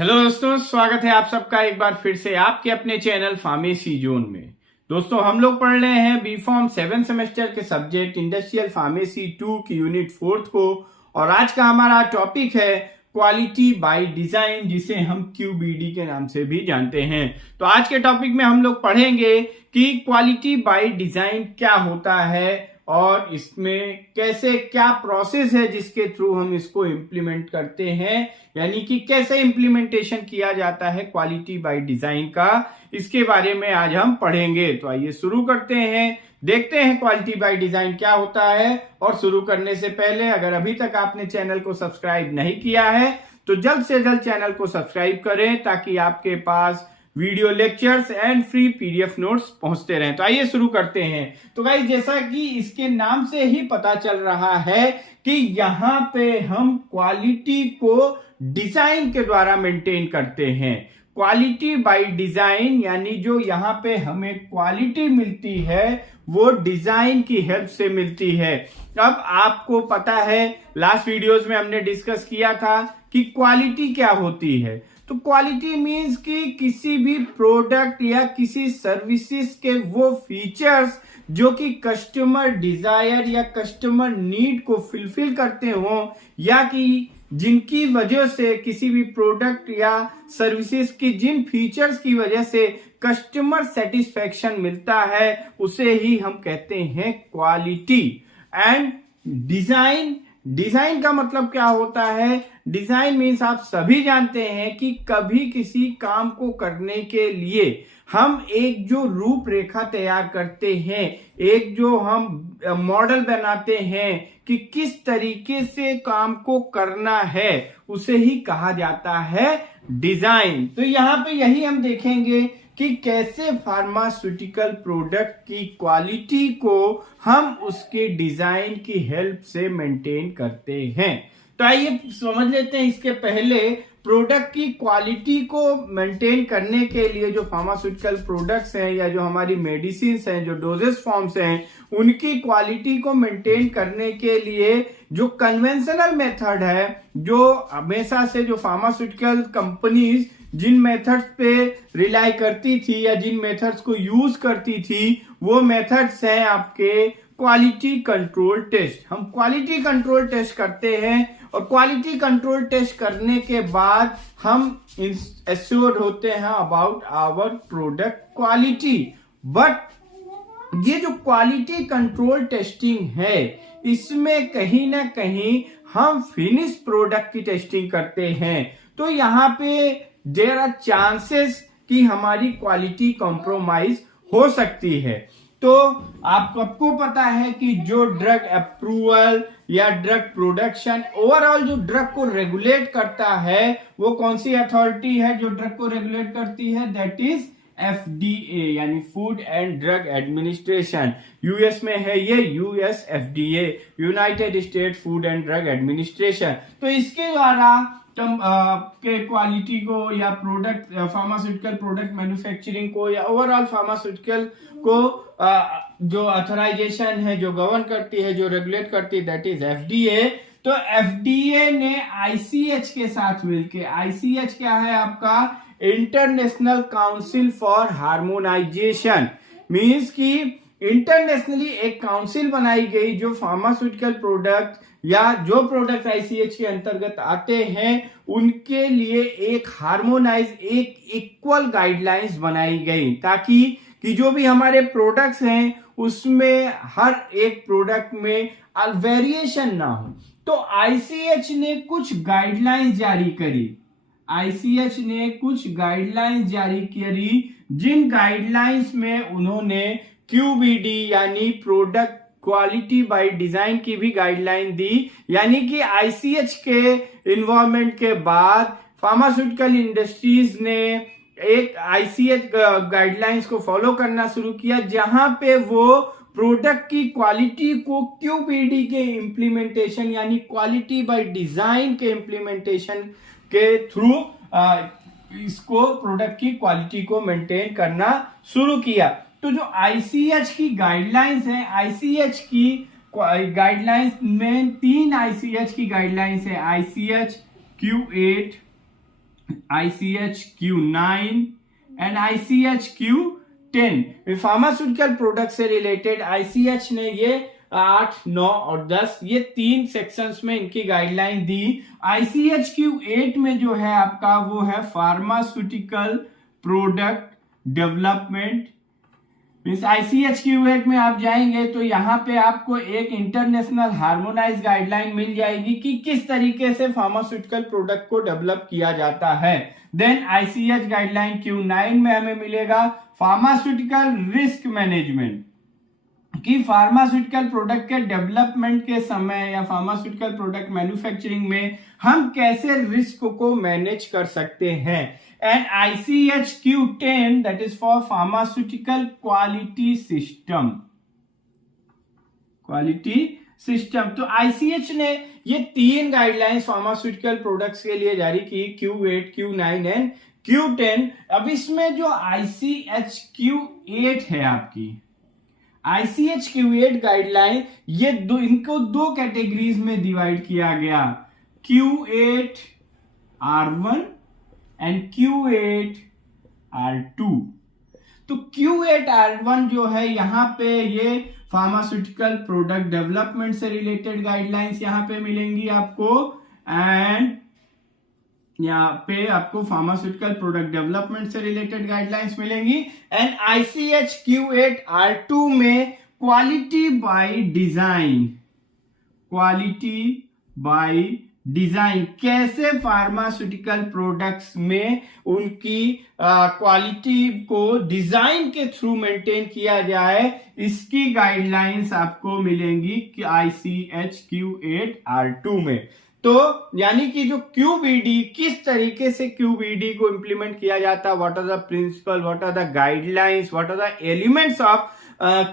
Hello दोस्तों, स्वागत है आप सबका एक बार फिर से आपके अपने चैनल फार्मेसी जोन में। दोस्तों, हम लोग पढ़ रहे हैं बी फॉर्म 7 सेमेस्टर के सब्जेक्ट इंडस्ट्रियल फार्मेसी 2 की यूनिट 4 को। और आज का हमारा टॉपिक है क्वालिटी बाय डिजाइन, जिसे हम QBD के नाम से भी जानते हैं। तो आज के टॉपिक में हम लोग पढ़ेंगे कि क्वालिटी बाय डिजाइन क्या होता है और इसमें कैसे क्या प्रोसेस है जिसके थ्रू हम इसको इम्प्लीमेंट करते हैं, यानी कि कैसे इम्प्लीमेंटेशन किया जाता है क्वालिटी बाय डिजाइन का, इसके बारे में आज हम पढ़ेंगे। तो आइए शुरू करते हैं, देखते हैं क्वालिटी बाय डिजाइन क्या होता है। और शुरू करने से पहले अगर अभी तक आपने चैनल को सब्सक्राइब नहीं किया है तो जल्द से जल्द चैनल को सब्सक्राइब करें ताकि आपके पास video lectures and free PDF notes पहुंचते रहें। तो आइए शुरू करते हैं। तो गाइस, जैसा कि इसके नाम से ही पता चल रहा है कि यहाँ पे हम क्वालिटी को डिजाइन के द्वारा मेंटेन करते हैं। क्वालिटी बाय डिजाइन यानी जो यहाँ पे हमें क्वालिटी मिलती है वो डिजाइन की हेल्प से मिलती है। अब आपको पता है, लास्ट वीडियोस में हमने डिस्कस किया था कि क्वालिटी क्या होती है। तो क्वालिटी मीन्स कि किसी भी प्रोडक्ट या किसी सर्विसेज के वो फीचर्स जो कि कस्टमर डिजायर या कस्टमर नीड को फुलफिल करते हो, या कि जिनकी वजह से किसी भी प्रोडक्ट या सर्विसेज की जिन फीचर्स की वजह से कस्टमर सेटिस्फेक्शन मिलता है, उसे ही हम कहते हैं क्वालिटी। एंड डिजाइन का मतलब क्या होता है? डिजाइन मीन्स आप सभी जानते हैं कि कभी किसी काम को करने के लिए हम एक जो रूपरेखा तैयार करते हैं, एक जो हम मॉडल बनाते हैं कि किस तरीके से काम को करना है, उसे ही कहा जाता है डिजाइन। तो यहाँ पे यही हम देखेंगे कि कैसे फार्मास्यूटिकल प्रोडक्ट की क्वालिटी को हम उसके डिजाइन की हेल्प से मेंटेन करते हैं। तो आइए समझ लेते हैं। इसके पहले प्रोडक्ट की क्वालिटी को मेंटेन करने के लिए जो फार्मास्यूटिकल प्रोडक्ट्स हैं या जो हमारी मेडिसिन हैं, जो डोजेस फॉर्म्स हैं, उनकी क्वालिटी को मेंटेन करने के लिए जो कन्वेंशनल मेथड है, जो हमेशा से जो फार्मास्यूटिकल कंपनीज जिन मेथड्स पे रिलाई करती थी या जिन मेथड्स को यूज करती थी, वो मेथड्स हैं आपके क्वालिटी कंट्रोल टेस्ट। हम क्वालिटी कंट्रोल टेस्ट करते हैं और क्वालिटी कंट्रोल टेस्ट करने के बाद हम एश्योर्ड होते हैं about our product quality. But ये जो क्वालिटी कंट्रोल टेस्टिंग है, इसमें कहीं ना कहीं हम फिनिश प्रोडक्ट की टेस्टिंग करते हैं। तो यहाँ पे देयर आर चांसेस कि हमारी क्वालिटी कॉम्प्रोमाइज हो सकती है। तो आपको पता है कि जो ड्रग अप्रूवल या ड्रग प्रोडक्शन, ओवरऑल जो ड्रग को रेगुलेट करता है, वो कौन सी अथॉरिटी है जो ड्रग को रेगुलेट करती है? दैट इज FDA यानी food and drug administration. US में है ये US FDA, United state food and drug administration. तो इसके द्वारा के क्वालिटी को या प्रोडक्ट फार्मास्यूटिकल प्रोडक्ट मैन्युफैक्चरिंग को या ओवरऑल फार्मास्यूटिकल को जो अथोराइजेशन है, जो गवर्न करती है, जो रेगुलेट करती है, दैट इज FDA। तो FDA ने ICH के साथ मिलकर, ICH क्या है आपका? International council for harmonisation. Means कि इंटरनेशनली एक काउंसिल बनाई गई जो फार्मास्यूटिकल प्रोडक्ट या जो प्रोडक्ट ICH के अंतर्गत आते हैं, उनके लिए एक हार्मोनाइज, एक इक्वल गाइडलाइंस बनाई गई, ताकि कि जो भी हमारे प्रोडक्ट्स हैं उसमें हर एक प्रोडक्ट में वेरिएशन ना हो। तो ICH ने कुछ गाइडलाइंस जारी करी। ICH ने कुछ गाइडलाइंस जारी करी, जिन गाइडलाइंस में उन्होंने QBD यानी प्रोडक्ट क्वालिटी बाय डिजाइन की भी गाइडलाइन दी। यानी कि ICH के इन्वॉल्वमेंट के बाद फार्मास्यूटिकल इंडस्ट्रीज ने एक ICH गाइडलाइंस को फॉलो करना शुरू किया, जहां पे वो प्रोडक्ट की क्वालिटी को QBD के इम्प्लीमेंटेशन यानी क्वालिटी बाय डिजाइन के इम्प्लीमेंटेशन के थ्रू इसको प्रोडक्ट की क्वालिटी को मेंटेन करना शुरू किया। तो जो ICH की गाइडलाइंस है, ICH की गाइडलाइंस में 3 ICH की गाइडलाइंस है, ICH Q8, ICH-Q9 and ICH-Q10। Pharmaceutical product से रिलेटेड ICH ने ये 8, 9 और 10 ये 3 सेक्शंस में इनकी गाइडलाइन दी। ICH-Q8 में जो है आपका वो है pharmaceutical product development. Means ICH-Q8 में आप जाएंगे तो यहाँ पे आपको एक इंटरनेशनल हार्मोनाइज गाइडलाइन मिल जाएगी कि किस तरीके से फार्मास्यूटिकल प्रोडक्ट को डेवलप किया जाता है। देन ICH गाइडलाइन Q9 में हमें मिलेगा फार्मास्यूटिकल रिस्क मैनेजमेंट, कि फार्मास्यूटिकल प्रोडक्ट के डेवलपमेंट के समय या फार्मास्यूटिकल प्रोडक्ट मैन्युफैक्चरिंग में हम कैसे रिस्क को मैनेज कर सकते हैं। And ICH-Q10 that is for pharmaceutical quality system. तो ICH ने ये 3 गाइडलाइंस फार्मास्यूटिकल प्रोडक्ट्स के लिए जारी की, Q8, Q9 एंड Q10। अब इसमें जो ICH-Q8 है आपकी, ICH-Q8 गाइडलाइन ये इनको 2 कैटेगरीज में डिवाइड किया गया, Q8R1 एंड Q8R2। तो Q8R1 जो है यहाँ पे ये फार्मास्यूटिकल प्रोडक्ट डेवलपमेंट से रिलेटेड गाइडलाइंस यहाँ पे मिलेंगी आपको, एंड यहाँ पे आपको फार्मास्यूटिकल प्रोडक्ट डेवलपमेंट से रिलेटेड गाइडलाइंस मिलेंगी। एंड ICH-Q8R2 में क्वालिटी बाय डिजाइन, कैसे फार्मास्यूटिकल प्रोडक्ट्स में उनकी क्वालिटी को डिजाइन के थ्रू मेंटेन किया जाए, इसकी गाइडलाइंस आपको मिलेंगी कि ICH-Q8R2 में। तो यानी कि जो QBD, किस तरीके से QBD को इंप्लीमेंट किया जाता है, what are the principle, what are the guidelines, what are the elements of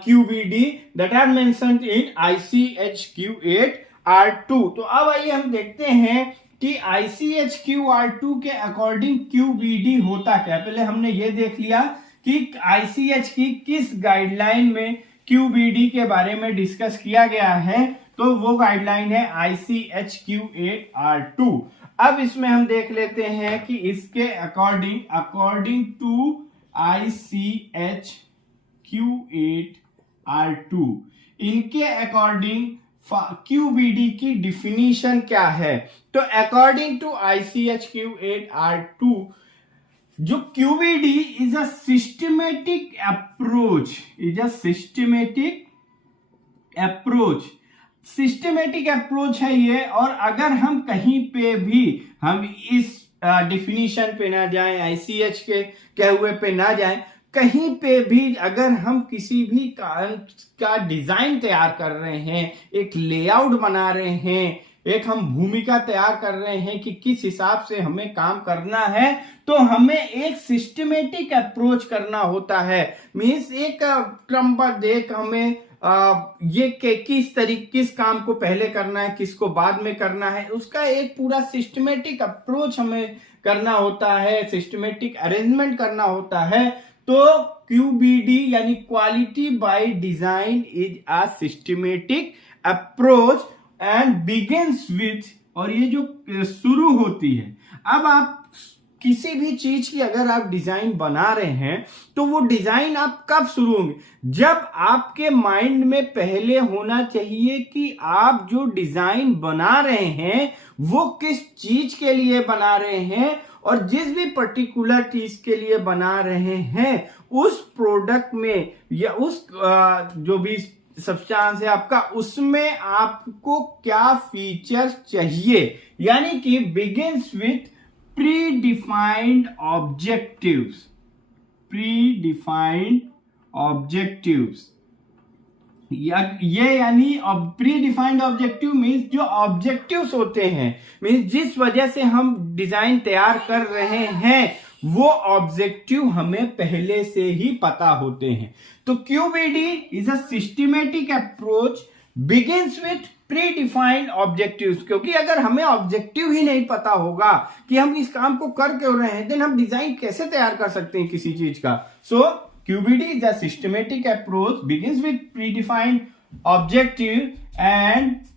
QBD that are mentioned in ICH-Q8R2। तो अब आइए हम देखते हैं कि ICH-Q8R2 के अकॉर्डिंग QBD होता क्या। पहले हमने ये देख लिया कि ICH की किस गाइडलाइन में QBD के बारे में डिस्कस किया गया है, तो वो गाइडलाइन है ICH-Q8R2। अब इसमें हम देख लेते हैं कि इसके अकॉर्डिंग टू ICH-Q8R2 इनके अकॉर्डिंग QBD की डिफिनीशन क्या है। तो अकॉर्डिंग टू ICH-Q8R2 जो QBD is a systematic approach है ये। और अगर हम कहीं पे भी हम इस डिफिनीशन पे ना जाएं, ICH के कहे हुए पे ना जाएं, कहीं पे भी अगर हम किसी भी का डिजाइन तैयार कर रहे हैं, एक लेआउट बना रहे हैं, एक हम भूमिका तैयार कर रहे हैं कि किस हिसाब से हमें काम करना है, तो हमें एक सिस्टमेटिक अप्रोच करना होता है। मींस एक क्रमबद्ध, एक हमें ये किस काम को पहले करना है, किसको बाद में करना है, उसका एक पूरा सिस्टमेटिक अप्रोच हमें करना होता है, सिस्टमेटिक अरेंजमेंट करना होता है। तो QBD यानी quality by design is a systematic approach and begins with, और ये जो शुरू होती है, अब आप किसी भी चीज की अगर आप डिजाइन बना रहे हैं तो वो डिजाइन आप कब शुरू होंगे, जब आपके माइंड में पहले होना चाहिए कि आप जो डिजाइन बना रहे हैं वो किस चीज के लिए बना रहे हैं, और जिस भी पर्टिकुलर चीज के लिए बना रहे हैं उस प्रोडक्ट में या उस जो भी सब्सटेंस है आपका, उसमें आपको क्या फीचर्स चाहिए। यानी कि बिगिंस विथ प्रीडिफाइंड ऑब्जेक्टिव्स। ये यानी प्रीडिफाइंड ऑब्जेक्टिव मीन्स जो ऑब्जेक्टिव्स होते हैं, मीन्स जिस वजह से हम डिजाइन तैयार कर रहे हैं वो ऑब्जेक्टिव हमें पहले से ही पता होते हैं। तो QBD is a systematic approach begins with predefined objectives, क्योंकि अगर हमें ऑब्जेक्टिव ही नहीं पता होगा कि हम इस काम को कर क्यों रहे हैं, देन हम डिजाइन कैसे तैयार कर सकते हैं किसी चीज का। सो QBD is a systematic approach, begins with predefined objective and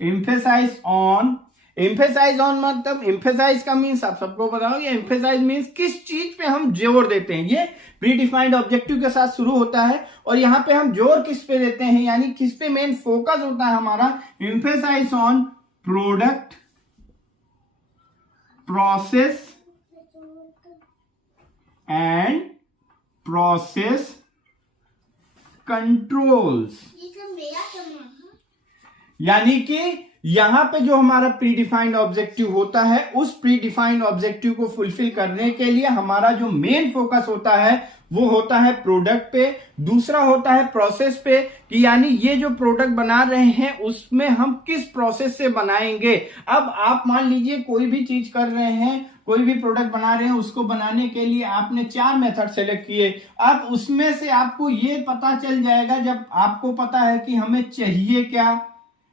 emphasize on मतलब एम्फेसाइज का मीन्स आप सबको पता होगा, एम्फेसाइज मीन्स किस चीज पे हम जोर देते हैं। ये प्री डिफाइंड ऑब्जेक्टिव के साथ शुरू होता है और यहां पे हम जोर किस पे देते हैं, यानी किस पे मेन फोकस होता है हमारा, emphasize on product, process and process controls. यानी कि यहां पे जो हमारा प्री डिफाइंड ऑब्जेक्टिव होता है, उस प्री डिफाइंड ऑब्जेक्टिव को फुलफिल करने के लिए हमारा जो मेन फोकस होता है वो होता है प्रोडक्ट पे, दूसरा होता है प्रोसेस पे, कि यानी ये जो प्रोडक्ट बना रहे हैं उसमें हम किस प्रोसेस से बनाएंगे। अब आप मान लीजिए कोई भी चीज कर रहे हैं, कोई भी प्रोडक्ट बना रहे हैं, उसको बनाने के लिए आपने 4 मेथड सेलेक्ट किए। अब उसमें से आपको ये पता चल जाएगा जब आपको पता है कि हमें चाहिए क्या।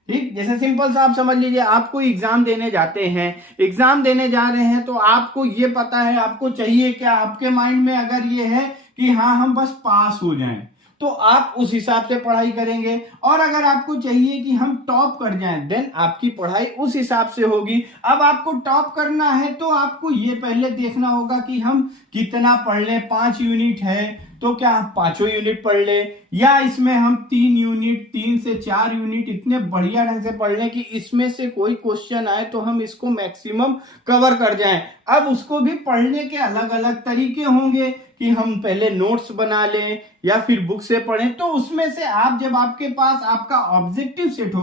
ठीक, जैसे सिंपल सा आप समझ लीजिए, आप कोई एग्जाम देने जाते हैं, एग्जाम देने जा रहे हैं तो आपको ये पता है आपको चाहिए क्या। आपके माइंड में अगर ये है कि हाँ हम बस पास हो जाएं, तो आप उस हिसाब से पढ़ाई करेंगे, और अगर आपको चाहिए कि हम टॉप कर जाएं, देन आपकी पढ़ाई उस हिसाब से होगी। अब आपको टॉप करना है तो आपको ये पहले देखना होगा कि हम कितना पढ़ लें। 5 यूनिट है तो क्या हम 5 यूनिट पढ़ ले, या इसमें हम 3 यूनिट, 3 से 4 यूनिट इतने बढ़िया ढंग से पढ़ लें कि इसमें से कोई क्वेश्चन आए तो हम इसको मैक्सिमम कवर कर जाएं। अब उसको भी पढ़ने के अलग अलग तरीके होंगे कि हम पहले नोट्स बना लें या फिर बुक से पढ़ें। तो उसमें से आप जब आपके पास आपका ऑब्जेक्टिव सेट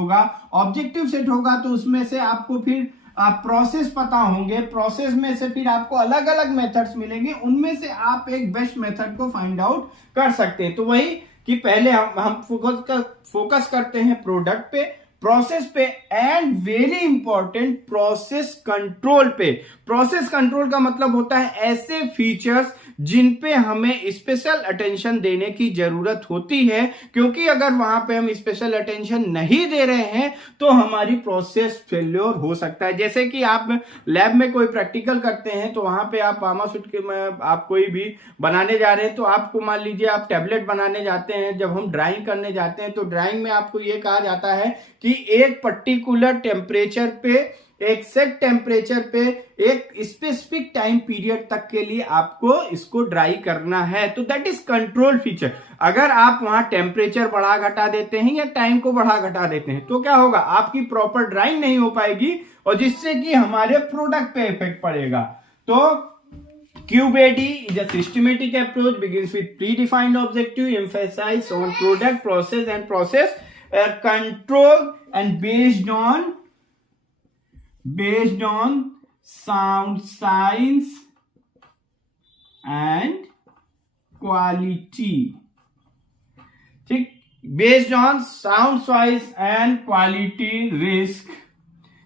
होगा तो उसमें से आपको फिर प्रोसेस पता होंगे, प्रोसेस में से फिर आपको अलग अलग मेथड्स मिलेंगे, उनमें से आप एक बेस्ट मेथड को फाइंड आउट कर सकते हैं। तो वही कि पहले हम फोकस करते हैं प्रोडक्ट पे, प्रोसेस पे, and very important process control पे। प्रोसेस कंट्रोल का मतलब होता है ऐसे फीचर्स जिन पे हमें स्पेशल अटेंशन देने की जरूरत होती है, क्योंकि अगर वहां पे हम स्पेशल अटेंशन नहीं दे रहे हैं तो हमारी प्रोसेस फेल्योर हो सकता है। जैसे कि आप लैब में कोई प्रैक्टिकल करते हैं तो वहां पे आप फार्मास्यूट के में आप कोई भी बनाने जा रहे हैं, तो आपको मान लीजिए आप टैबलेट बनाने जाते हैं, जब हम ड्राइंग करने जाते हैं तो ड्राइंग में आपको ये कहा जाता है कि एक पर्टिकुलर टेम्परेचर पे, एक सेट टेम्परेचर पे एक स्पेसिफिक टाइम पीरियड तक के लिए आपको इसको ड्राई करना है। तो दैट इज कंट्रोल फीचर। अगर आप वहां टेम्परेचर बढ़ा घटा देते हैं या टाइम को बढ़ा घटा देते हैं तो क्या होगा, आपकी प्रॉपर ड्राइंग नहीं हो पाएगी और जिससे कि हमारे प्रोडक्ट पे इफेक्ट पड़ेगा। तो QBD is a systematic approach, begins with predefined objective, emphasize on product, process and process control, and based on sound science and quality। ठीक, based on sound science and quality risk.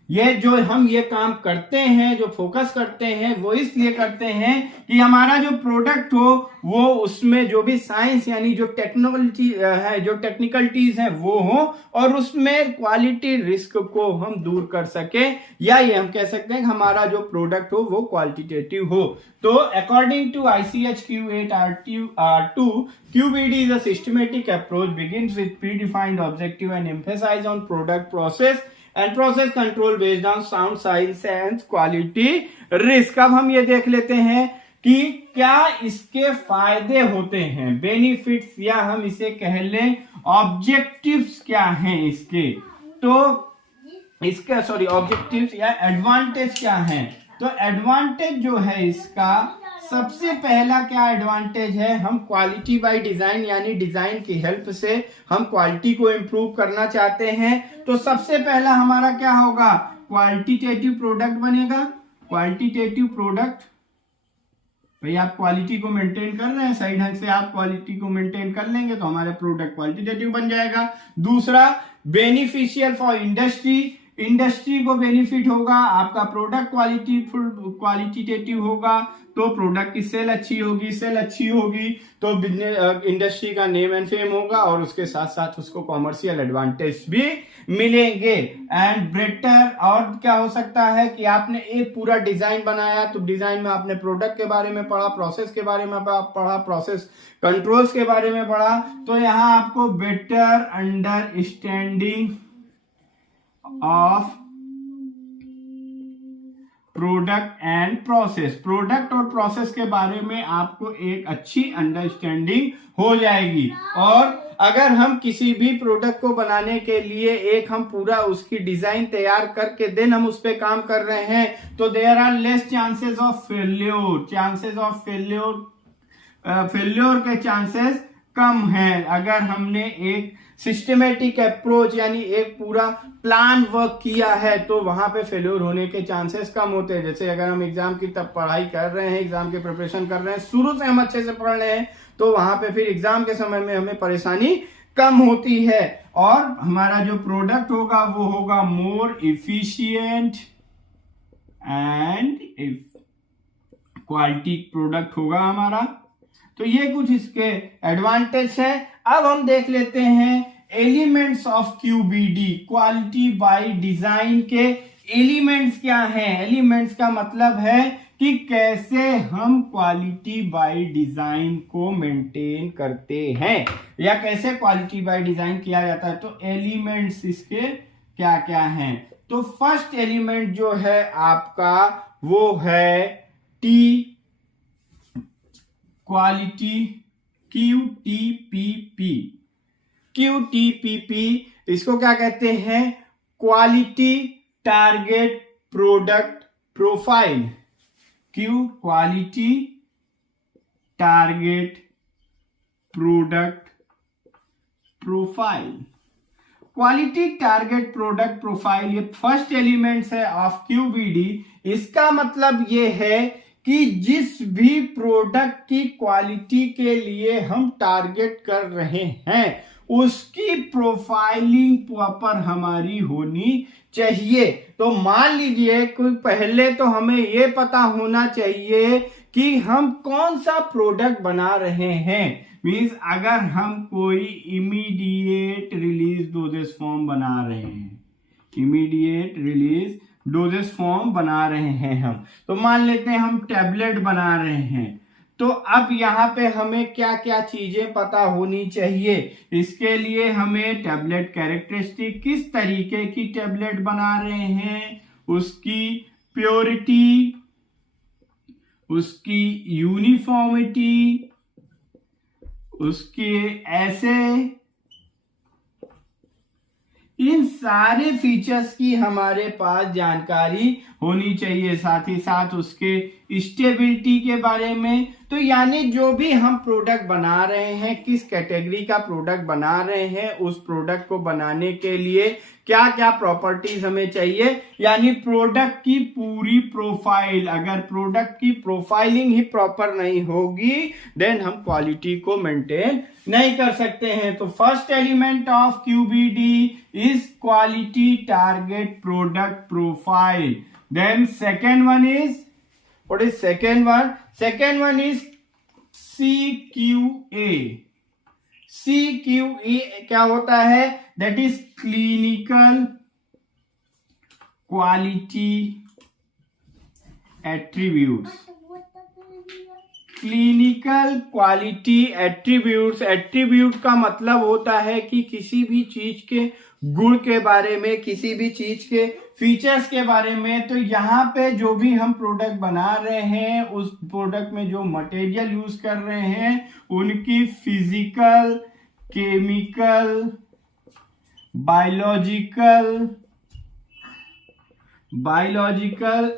ये जो हम ये काम करते हैं, जो फोकस करते हैं, वो इसलिए करते हैं कि हमारा जो प्रोडक्ट हो वो उसमें जो भी साइंस यानी जो टेक्नोलॉजी है, जो टेक्निकलिटीज हैं वो हो, और उसमें क्वालिटी रिस्क को हम दूर कर सके, या ये हम कह सकते हैं कि हमारा जो प्रोडक्ट हो वो क्वालिटेटिव हो। तो according to ICH Q8R2, QBD is a systematic approach, begins with predefined objective and emphasize on product, process and process control based on sound science and quality risk। अब हम ये देख लेते हैं कि क्या इसके फायदे होते हैं, बेनिफिट्स, या हम इसे कह लें ऑब्जेक्टिव्स क्या हैं इसके। तो इसका ऑब्जेक्टिव्स या एडवांटेज क्या हैं। तो एडवांटेज जो है इसका, सबसे पहला क्या एडवांटेज है, हम क्वालिटी बाय डिजाइन यानी डिजाइन की हेल्प से हम क्वालिटी को इंप्रूव करना चाहते हैं। तो सबसे पहला हमारा क्या होगा, क्वालिटेटिव प्रोडक्ट बनेगा। क्वालिटेटिव प्रोडक्ट, भाई आप क्वालिटी को मेंटेन कर रहे हैं, सही ढंग से आप क्वालिटी को मेंटेन कर लेंगे तो हमारे प्रोडक्ट क्वालिटेटिव बन जाएगा। दूसरा, बेनिफिशियल फॉर इंडस्ट्री, इंडस्ट्री को बेनिफिट होगा, आपका प्रोडक्ट क्वालिटेटिव होगा तो प्रोडक्ट की सेल अच्छी होगी, सेल अच्छी होगी तो बिजनेस इंडस्ट्री का नेम एंड फेम होगा, और उसके साथ साथ उसको कॉमर्शियल एडवांटेज भी मिलेंगे। एंड बेटर, और क्या हो सकता है कि आपने एक पूरा डिजाइन बनाया तो डिजाइन में आपने प्रोडक्ट के बारे में पढ़ा, प्रोसेस के बारे में पढ़ा, प्रोसेस कंट्रोल्स के बारे में पढ़ा, तो यहाँ आपको better understanding of product and process. Product और प्रोसेस के बारे में आपको एक अच्छी अंडरस्टैंडिंग हो जाएगी। और अगर हम किसी भी प्रोडक्ट को बनाने के लिए एक हम पूरा उसकी डिजाइन तैयार करके देन हम उस पर काम कर रहे हैं तो there are less chances of failure. Failure के चांसेस कम हैं। अगर हमने एक सिस्टमेटिक अप्रोच यानी एक पूरा प्लान वर्क किया है तो वहां पे फेल्योर होने के चांसेस कम होते हैं। जैसे अगर हम एग्जाम की तब पढ़ाई कर रहे हैं, एग्जाम की प्रिपरेशन कर रहे हैं, शुरू से हम अच्छे से पढ़ रहे हैं तो वहां पे फिर एग्जाम के समय में हमें परेशानी कम होती है और हमारा जो प्रोडक्ट होगा वो होगा मोर इफिशिएंट एंड क्वालिटी प्रोडक्ट होगा हमारा। तो ये कुछ इसके एडवांटेज है। अब हम देख लेते हैं elements of QBD, quality by design के एलिमेंट्स क्या हैं। एलिमेंट्स का मतलब है कि कैसे हम क्वालिटी बाय डिजाइन को मेंटेन करते हैं या कैसे क्वालिटी बाय डिजाइन किया जाता है। तो एलिमेंट्स इसके क्या क्या हैं। तो फर्स्ट एलिमेंट जो है आपका वो है टी, क्वालिटी, QTPP। QTPP इसको क्या कहते हैं, quality target product profile. Quality target product profile. Quality target product profile ये फर्स्ट एलिमेंट्स है ऑफ QBD। इसका मतलब ये है कि जिस भी प्रोडक्ट की क्वालिटी के लिए हम टारगेट कर रहे हैं उसकी प्रोफाइलिंग प्रॉपर हमारी होनी चाहिए। तो मान लीजिए कोई पहले तो हमें यह पता होना चाहिए कि हम कौन सा प्रोडक्ट बना रहे हैं। मींस अगर हम कोई इमीडिएट रिलीज डोजेस फॉर्म बना रहे हैं, इमीडिएट रिलीज डोजेस फॉर्म बना रहे हैं हम, तो मान लेते हैं हम टैबलेट बना रहे हैं। तो अब यहाँ पे हमें क्या क्या चीजें पता होनी चाहिए। इसके लिए हमें टैबलेट कैरेक्टरिस्टिक, किस तरीके की टैबलेट बना रहे हैं, उसकी प्योरिटी, उसकी यूनिफॉर्मिटी, उसके ऐसे, इन सारे फीचर्स की हमारे पास जानकारी होनी चाहिए। साथ ही साथ उसके स्टेबिलिटी के बारे में। तो यानी जो भी हम प्रोडक्ट बना रहे हैं, किस कैटेगरी का प्रोडक्ट बना रहे हैं, उस प्रोडक्ट को बनाने के लिए क्या क्या प्रॉपर्टीज हमें चाहिए, यानी प्रोडक्ट की पूरी प्रोफाइल। अगर प्रोडक्ट की प्रोफाइलिंग ही प्रॉपर नहीं होगी देन हम क्वालिटी को मेंटेन नहीं कर सकते हैं। तो first element of QBD is quality target product profile. Then second one is, what is second one? Second one is CQA। CQA क्या होता है? That is clinical quality attributes। Clinical quality attributes. Attribute का मतलब होता है कि किसी भी चीज के गुण के बारे में, किसी भी चीज के फीचर्स के बारे में। तो यहाँ पे जो भी हम प्रोडक्ट बना रहे हैं, उस प्रोडक्ट में जो मटेरियल यूज कर रहे हैं, उनकी physical, chemical, biological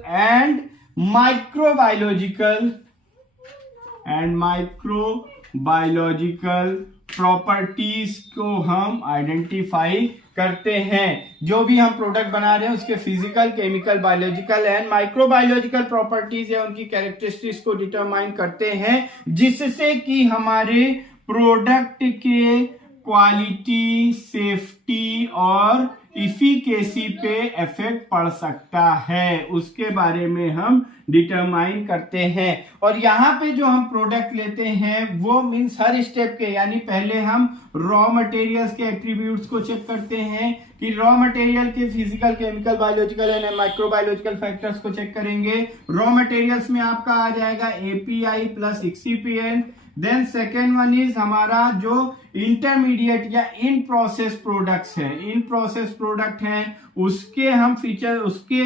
and microbiological properties को हम आइडेंटिफाई करते हैं। जो भी हम प्रोडक्ट बना रहे हैं उसके physical, chemical, biological and microbiological properties या उनकी कैरेक्टरिस्टिक्स को डिटरमाइन करते हैं, जिससे कि हमारे प्रोडक्ट के क्वालिटी, सेफ्टी और इफिकेसी पे इफेक्ट पड़ सकता है, उसके बारे में हम डिटरमाइन करते हैं। और यहाँ पे जो हम प्रोडक्ट लेते हैं वो मीन्स हर स्टेप के, यानी पहले हम रॉ मटेरियल्स के एट्रीब्यूट्स को चेक करते हैं कि रॉ मटेरियल के physical, chemical, biological and microbiological factors को चेक करेंगे। रॉ मटेरियल्स में आपका आ जाएगा API plus excipient, then second one is हमारा जो इंटरमीडिएट या इन प्रोसेस प्रोडक्ट्स हैं, इन प्रोसेस प्रोडक्ट हैं उसके हम फीचर, उसके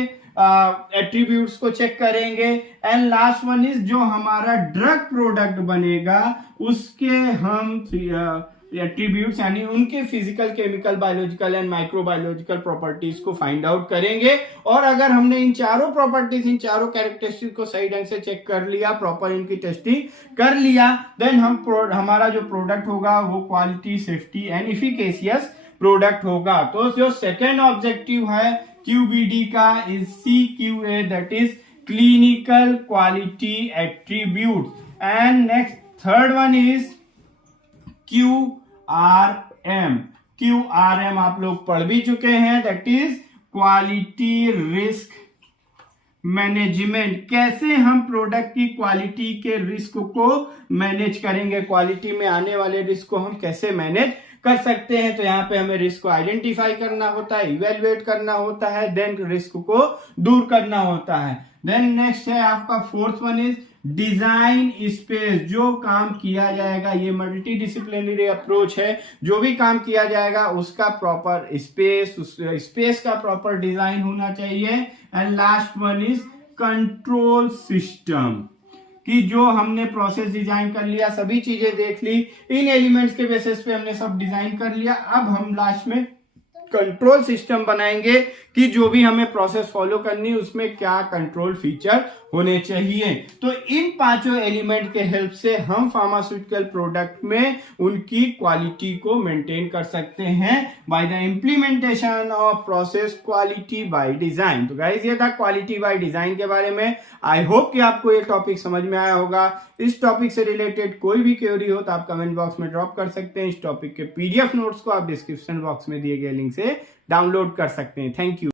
एट्रीब्यूट्स को चेक करेंगे। एंड लास्ट वन इज जो हमारा ड्रग प्रोडक्ट बनेगा उसके हम एट्रीब्यूट्स यानी उनके physical, chemical, biological and microbiological properties को फाइंड आउट करेंगे। और अगर हमने इन चारों प्रॉपर्टीज, इन चारों कैरेक्टरिस्टिक को सही ढंग से चेक कर लिया, प्रॉपर इनकी टेस्टिंग कर लिया, देन हमारा जो प्रोडक्ट होगा वो क्वालिटी, सेफ्टी एंड इफिकेशियस प्रोडक्ट होगा। तो जो सेकेंड ऑब्जेक्टिव है QBD का is CQA, that is clinical quality attribute. And next third one is QRM। QRM आप लोग पढ़ भी चुके हैं, that is quality risk management. कैसे हम प्रोडक्ट की क्वालिटी के रिस्क को मैनेज करेंगे, क्वालिटी में आने वाले रिस्क को हम कैसे मैनेज कर सकते हैं। तो यहाँ पे हमें रिस्क को आइडेंटिफाई करना होता है, इवेल्युएट करना होता है, देन रिस्क को दूर करना होता है। देन नेक्स्ट है आपका fourth one is design space. जो काम किया जाएगा, ये मल्टी डिसिप्लिनरी अप्रोच है, जो भी काम किया जाएगा उसका प्रॉपर स्पेस, उस स्पेस का प्रॉपर डिजाइन होना चाहिए। And last one is control system, कि जो हमने प्रोसेस डिजाइन कर लिया, सभी चीजें देख ली, इन एलिमेंट्स के बेसिस पे हमने सब डिजाइन कर लिया, अब हम लास्ट में कंट्रोल सिस्टम बनाएंगे कि जो भी हमें प्रोसेस फॉलो करनी है उसमें क्या कंट्रोल फीचर होने चाहिए। तो इन पांचों एलिमेंट के हेल्प से हम फार्मास्यूटिकल प्रोडक्ट में उनकी क्वालिटी को मेंटेन कर सकते हैं by the implementation of process quality by design. तो गाइस ये था क्वालिटी बाय डिजाइन के बारे में। आई होप कि आपको ये टॉपिक समझ में आया होगा। इस टॉपिक से रिलेटेड कोई भी क्वेरी हो तो आप कमेंट बॉक्स में ड्रॉप कर सकते हैं। इस टॉपिक के PDF नोट्स को आप डिस्क्रिप्शन बॉक्स में दिए गए लिंक से डाउनलोड कर सकते हैं। Thank you.